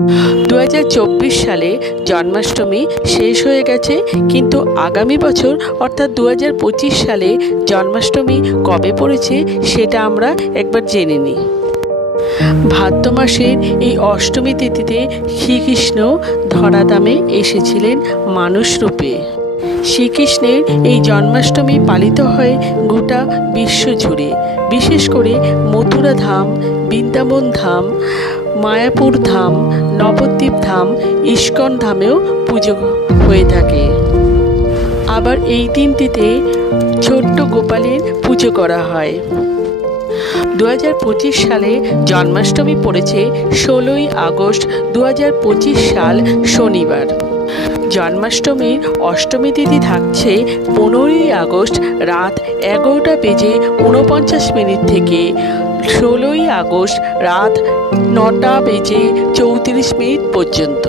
2024 সালে জন্মাষ্টমী শেষ হয়ে গেছে, কিন্তু আগামী বছর অর্থাৎ 2025 সালে জন্মাষ্টমী কবে পড়েছে সেটা আমরা একবার জেনে নিই। ভাদ্র মাসের এই অষ্টমী তিথিতে শ্রীকৃষ্ণ ধরাধামে এসেছিলেন মানুষ রূপে। শ্রীকৃষ্ণের এই জন্মাষ্টমী পালিত হয় গোটা বিশ্ব জুড়ে, বিশেষ করে মথুরা ধাম, বৃন্দাবন ধাম, মায়াপুর ধাম, নবদ্বীপ ধাম, ইস্কন ধামেও পুজো হয়ে থাকে। আবার এই দিনটিতে ছোট্ট গোপালের পুজো করা হয়। 2025 সালে জন্মাষ্টমী পড়েছে 16ই আগস্ট 2025 সাল শনিবার। জন্মাষ্টমীর অষ্টমী তিথি থাকছে 15ই আগস্ট রাত 11:49 থেকে 16ই আগস্ট রাত 9:34 পর্যন্ত।